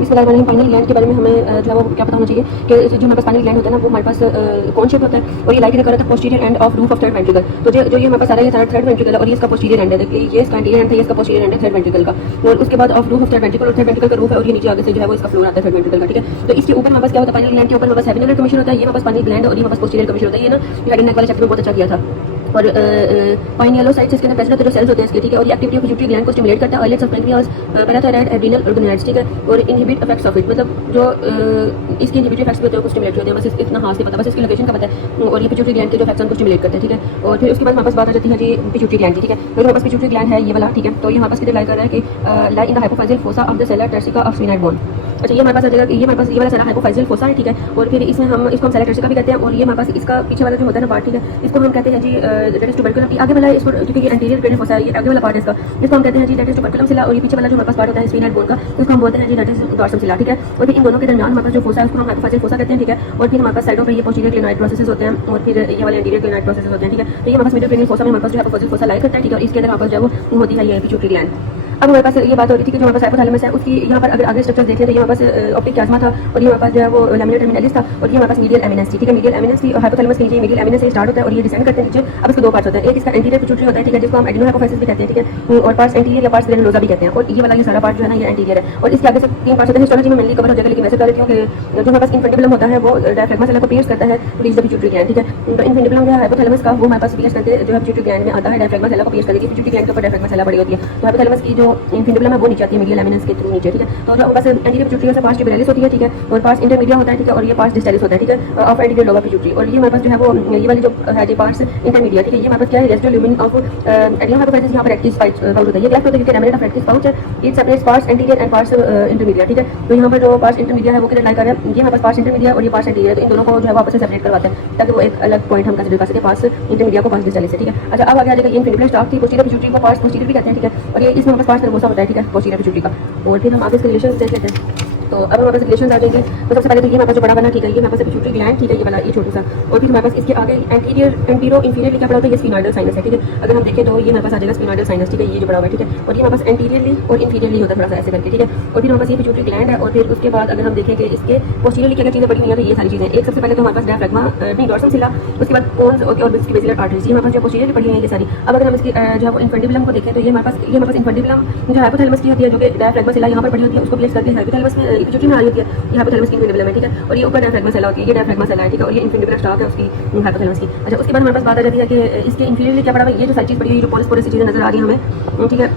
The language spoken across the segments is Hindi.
बिस्मिल्लाहिर्रहमानिर्रहीम। फाइनल ग्लैंड के बारे में हमें जो है वो क्या पता होना चाहिए कि जो हमारे पास फाइनल ग्लैंड होता है ना, वो हमारे पास कौन शेप होता है और ये लाइक कर रहा था posterior end of roof of third ventricle. तो जो ये हमारे पास आ रहा है थर्ड वेंट्रिकल और ये इसका पोस्टीरियर एंड है, ये इसका एंटीरियर एंड है, ये इसका पोस्टीरियर एंड है थर्ड वेंट्रिकल का। और उसके बाद of roof of third ventricle, और थर्ड वेंट्रिकल का रूफ है और ये नीचे आगे से जो है वो इसका फ्लोर आता है थर्ड वेंट्रिकल का। ठीक है, तो इसके ऊपर हमारे पास क्या होता है, फाइनल ग्लैंड के ऊपर हमारे पास हेमिनल कमीशन होता है, ये हमारे पास फाइनल ग्लैंड और ये हमारे पास पोस्टीरियर कमीशन होता है। ये ना हेड एंड नेक वाले चैप्टर में बहुत अच्छा किया था। और पाइनियलोसाइट्स इसके अंदर प्रेजेंट होते हैं, जो सेल्स होते हैं इसके। ठीक है, और ये एक्टिविटी ऑफ पिट्यूटरी ग्लैंड को स्टिमुलेट करता है, islets of pancreas, parathyroid, adrenal organoids. ठीक है, और इनहिबिट इफेक्ट्स ऑफ इट, मतलब जो इसके इनहिबिटरी इफेक्ट्स भी होते हैं, उसको स्टिमुलेट होते हैं। बस इतना हाथ से पता, बस इसकी लोकेशन का पता है। और ये पिट्यूटरी ग्लैंड के जो इफेक्ट्स को स्टिमुलेट करते हैं। ठीक है, और फिर उसके बाद हमारे पास बात आ जाती है जी पिट्यूटरी ग्लैंड की। ठीक है, तो हमारे पास पिट्यूटरी ग्लैंड है ये वाला। ठीक है, तो ये हमारे पास किधर लाई कर रहा है कि lie in the hypophyseal fossa of the sella turcica of sphenoid bone. अच्छा, ये हमारे पास आ जाएगा, ये हमारे पास ये वाला सेला हाइपोफाइजियल फोसा है। ठीक है, और फिर इसमें हम इसको सेला टर्सिका भी कहते हैं। और ये हमारे पास इसका पीछे वाला जो होता है ना पार्ट, ठीक है, इसको हम कहते हैं जी दैट इज ट्यूबरकुलम। आगे वाला इसको, क्योंकि ये एंटीरियर क्रेनियल फोसा है, ये आगे वाला पार्ट है इसका, इसको हम कहते हैं जी दैट इज ट्यूबरकुलम सिला। और ये पीछे वाला जो हमारे पास पार्ट होता है स्फेनाइड बोन का, इसको हम बोलते हैं जी दैट इज डॉर्सम सिला। ठीक है, और फिर इन दोनों के दरमियान हमारे पास जो फोसा है उसको हम हाइपोफाइजियल फोसा कहते हैं। ठीक है, और फिर हमारे पास साइडों पे ये पोस्टीरियर क्लिनॉइड प्रोसेसेस होते हैं और फिर ये वाले एंटीरियर क्लिनॉइड प्रोसेसेस होते हैं। ठीक है, तो ये हमारे पास मिडिल क्रेनियल फोसा में हमारे पास जो हाइपोफाइजियल फोसा लाई करता है। ठीक है, और इसके अंदर हमारे पास जो है वो होती है ये पिट्यूटरी ग्लैंड। अब हमारे पास ये बात हो रही थी कि जो हमारे पास हाइपोथैलेमस है उसकी यहाँ पर अगर आगे स्ट्रक्चर देखें तो ये हमारे पास ऑप्टिक क्लाज्मा था और ये हमारे पास जो है वो लैमिनर टर्मिनलिस था और ये हमारे पास मीडियल एमिनेंस थी। ठीक है, मीडियल एमिनेंस थी और हाइपोथैलेमस के नीचे मीडियल एमिनेंस से स्टार्ट होता है और ये डिसेंड करते हैं नीचे। अब इसके दो पार्ट्स होते हैं, एक इसका एंटीरियर पिट्यूटरी होता है, ठीक है, जिसको हम एडिनोहाइपोफाइसिस भी कहते हैं। ठीक है, और पार्ट्स एंटीरियर या पार्ट्स ग्रेनुलोसा भी कहते हैं। और ये वाला ये सारा पार्ट जो है ना ये एंटीरियर है और इसके आगे से तीन पार्ट्स होते हैं। हिस्टोलॉजी में मेनली कवर हो जाएगा, लेकिन वैसे बता देती हूँ कि जो हमारे पास इन्फेंटिबुलम होता है वो डायफ्राग्मा सेल को पियर्स करता है to reach the pituitary gland. ठीक है, तो इन्फेंटिबुलम जो है हाइपोथैलेमस का वो हमारे पास पियर्स करते जो है पिट्यूटरी ग्लैंड में आता है, डायफ्राग्मा सेल को पियर्स करके पिट्यूटरी ग्लैंड के ऊपर डायफ्राग्मा सेल बड़ी होती है। तो हाइपोथैलेमस की जो इन्फेंटिबुलम है वो नीचे आती है मीडियल एमिनेंस के थ्रू नीचे। ठीक है, तो जो बस एंटीरियर पिट्यूटरी से पार्ट्स ट्यूबुलरिस होती है। ठीक है, और पार्ट्स इंटरमीडिया होता है। ठीक है, और ये पार्ट्स डिस्टैलिस होता है। ठीक है, of anterior lobe of pituitary. और ये हमारे पास जो है वो ये वाली जो है जी पार्ट्स इंटरमीडिया। ठीक है, ये हमारे पास क्या है रेसिडुअल ल्यूमिन ऑफ एडिनोहाइपोफाइसिस, यहाँ पर रेक्टिस पाउच होता है, ये लेफ्ट होता है क्योंकि रेमिनेंट ऑफ रेक्टिस पाउच है, it separates parts anterior and parts intermedia. ठीक है, तो यहाँ पर जो पार्ट्स इंटरमीडिया है वो किधर लाई कर रहा है, ये हमारे पास पार्ट्स इंटरमीडिया और ये पार्ट्स एंटीरियर, तो इन दोनों को जो है वो आपस में सेपरेट करवाते हैं ताकि वो एक अलग पॉइंट हम कंसीडर कर सके पार्ट्स इंटरमीडिया को पार्ट्स डिस्टैलिस से। ठीक है, अच्छा अब आगे आ जाएगा ये इन्फेंटिबुलर स्टॉक थी, पोस्टीरियर पिट्यूटरी को पार्ट्स पोस्टीरियर भी कहते हैं। ठीक है, और ये इसमें हमारे पास पार्ट्स नर्वोसा होता है। ठीक है, पोस्टीरियर पिट्यूटरी का। और फिर हम आगे इसके रिलेशंस देख लेते हैं। तो अब हमारे पास रिलेशंस आ जाएंगे। तो सबसे पहले तो ये हमारे पास जो बड़ा बना, ठीक है, ये हमारे पास पिट्यूटरी ग्लैंड। ठीक है, ये वाला ये छोटा सा, और फिर हमारे पास इसके आगे एंटीरियर एंटीरो इंफीरियर क्या पड़ा होता है, ये स्फिनोइडल साइनस है। ठीक है, अगर हम देखें तो ये हमारे पास आ जाएगा स्फिनोइडल साइनस। ठीक है, ये जो बड़ा हुआ है। ठीक है, और ये हमारे पास एंटीरियरली और इंफीरियरली होता है थोड़ा सा ऐसे करके। ठीक है, और फिर हमारे पास ये पिट्यूटरी ग्लैंड है। और फिर उसके बाद अगर हम देखें कि इसके पोस्टीरियरली क्या क्या चीज़ें पड़ी हुई हैं, तो ये सारी चीज़ें, एक सबसे पहले तो हमारे पास डायफ्राग्मा नहीं डॉर्सम सिला, उसके बाद कोन्स और इसकी बेसिलर आर्टरीज, ये हमारे पास जो पोस्टीरियरली पड़ी हुई हैं ये सारी। अब अगर हम इसकी जो है वो इन्फेंटिबुलम को देखें तो ये हमारे पास इन्फेंटिबुलम जो हाइपोथैलेमस की होती है, जो कि डायफ्राग्मा सिला यहाँ पर पड़ी होती है, उसको प्लेस करके हाइपोथैलेमस में पिट्यूटरी में आ रही होती है, ये हाइपोथैलेमस की इन्फेंटिबुलम है। ठीक है, और ये ऊपर डायफ्राग्मा सेल होती है, ये डायफ्राग्मा सेल है। ठीक है, और ये इन्फेंटिबुलर स्टॉक है उसकी हाइपोथैलेमस की। अच्छा, उसके बाद हमारे पास बात आ जाती है कि इसके इंफीरियरली क्या पड़ा हुआ है, ये जो सारी चीज़ पड़ी है, ये जो पोरस पोरस चीज़ें नजर आ रही है हमें। ठीक है,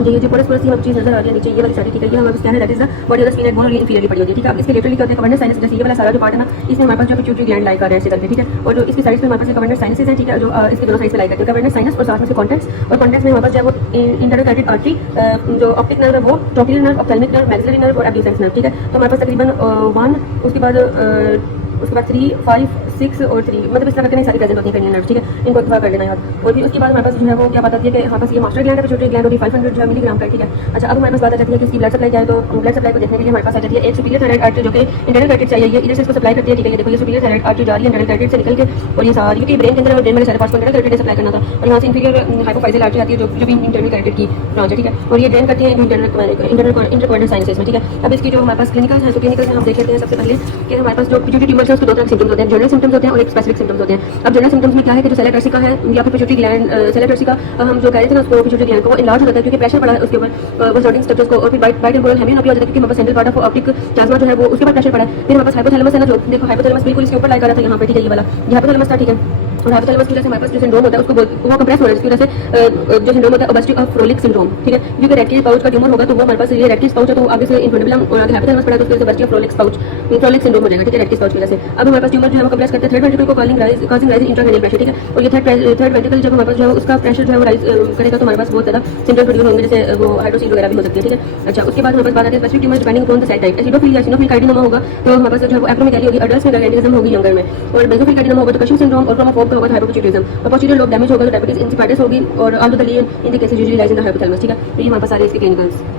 ये जो पोरस पोरस चीज़ नजर आ रही है नीचे ये वाली सारी। ठीक है, ये हमारे पास क्या है that is the body of the sphenoid bone और ये इंफीरियरली पड़ी होती है। ठीक है, अब इसके लेटरली क्या होता है कवर्नेट साइनस, जैसे ये वाला सारा जो पार्ट है ना, इसमें हमारे पास जो पिट्यूटरी ग्लैंड लाई कर रहा है ऐसे करके। ठीक है, और जो इसकी साइड्स में हमारे पास कवर्नेट साइनसेस हैं। ठीक है, जो इसके दोनों साइड से लाई करते हैं कवर्नेट साइनस और साथ में से कॉन्टेक्ट्स, और कॉन्टेक्ट्स में हमारे पास जो है वो इंटरकैटेड आर्टरी, जो ऑप्टिक नर्व है वो, trochlear nerve, ophthalmic nerve, maxillary nerve और एब्ड्यूसेंस नर्व। ठीक है, तो हमारे पास तकरीबन 1 उसके बाद 3, 5, 6 और 3 मतलब इस तरह के नहीं सारी प्रेजेंट होती है क्रेनियल नर्व्स। ठीक है, इनको इकट्ठा कर लेना याद। और फिर उसके बाद हमारे पास जो है वो क्या बताती है कि हमारे पास ये मास्टर ग्लैंड है पिट्यूटरी ग्लैंड और 500 जो है मिलीग्राम का। ठीक है, अच्छा अब हमारे पास बात आ जाती है कि इसकी ब्लड सप्लाई क्या है। तो ब्लड सप्लाई को देखने के लिए हमारे पास आ जाती है एक सुपीरियर थायराइड आर्टरी जो कि इंटरनल थायराइड चाहिए, ये इधर से इसको सप्लाई करती है। ठीक है, ये देखो ये सुपीरियर थायराइड आर्टरी जा रही है इंटरनल थायराइड से निकल के और ये सारी की ब्रेन के अंदर और ब्रेन में सारे पार्ट्स को इंटरनल थायराइड सप्लाई करना था। और यहाँ से इंफीरियर हाइपोफाइजियल आर्टरी आती है जो भी इंटरनल थायराइड की ब्रांच है। ठीक है, और ये ड्रेन करती है इंटरकॉर्डियल साइनसेस में। ठीक है, अब इसकी जो हमारे पास क्लिनिकल है, तो क्लिनिकल में हम देख लेते हैं सबसे पहले कि हमारे पास जो पिट्यूटरी ट्यूमर्स है उसके दो तरह के सिम्टम्स होते हैं, जनरल सिम्टम्स होते हैं और एक स्पेसिफिक सिम्टम्स होते हैं। अब जनरल सिम्टम्स में क्या है कि जो सेला टर्सिका है या फिर पिट्यूटरी ग्लैंड सेला टर्सिका हम जो कह रहे थे ना उसको पिट्यूटरी ग्लैंड को इनलार्ज हो जाता है क्योंकि प्रेशर पड़ा है उसके ऊपर वो सर्टेन स्ट्रक्चर्स को, और फिर बाइटेम्पोरल हेमियोनोपी हो जाता है क्योंकि हमारे पास central part of optic chiasma जो है वो उसके ऊपर प्रेशर पड़ा है। फिर हमारे पास हाइपोथैलेमस है ना, जो देखो हाइपोथैलेमस बिल्कुल इसके ऊपर लाई कर रहा था यहाँ पे। ठीक है, ये वाला ये हाइपोथैलेमस था। ठीक है, और हाइपोथैलेमस की वजह से हमारे पास जो सिंड्रोम होता है उसको वो कंप्रेस हो रहा है, इसकी वजह से जो सिंड्रोम होता है ओबेसिटी ऑफ फ्रोलिक सिंड्रोम। ठीक है, क्योंकि रेक्टिस पाउच का ट्यूमर होगा तो वो हमारे पास ये रेक्टिस पाउच है, तो आगे से इन्फेंटिबुलम और आगे हाइपोथैलेमस पड़ा तो उसकी वजह से ओबेसिटी ऑफ फ्रोलिक सिंड्रोम हो जाएगा। ठीक है, रेक्टिस पाउच की वजह से। अब हमारे पास ट्यूमर जो है वो कंप्रेस करते हैं थर्ड वेंट्रिकल को काजिंग राइज इंट्राक्रेनियल प्रेशर। ठीक है, और ये थर्ड वेंट्रिकल जब हमारे पास जो है उसका प्रेशर जो है वो राइज करेगा तो हमारे पास बहुत ज़्यादा सिम्टम्स प्रोड्यूस होंगे, जैसे वो हाइड्रोसिल वगैरह भी हो सकती है। ठीक है, अच्छा उसके बाद हमारे पास बात आती है specific tumour depending upon the cell type. Acidophil carcinoma होगा तो हमारे पास जो है वो एब्डोमेगाली होगी, अडल्ट्स में गैंग्रीनिज्म होगी यंगर में, और बेसोफिल कार्डिनोमा होगा तो कशिंग सिंड्रोम, और क्रोमोफोब होगा तो हाइपोपिट्यूटिज्म, और पोस्टीरियर लोब डैमेज होगा तो डायबिटीज इंसिपिडिस होगी, और although the lean in the cases usually lies in the hypothalamus. ठीक है, तो ये हमारे पास सारे इसके क्लिनिकल्स।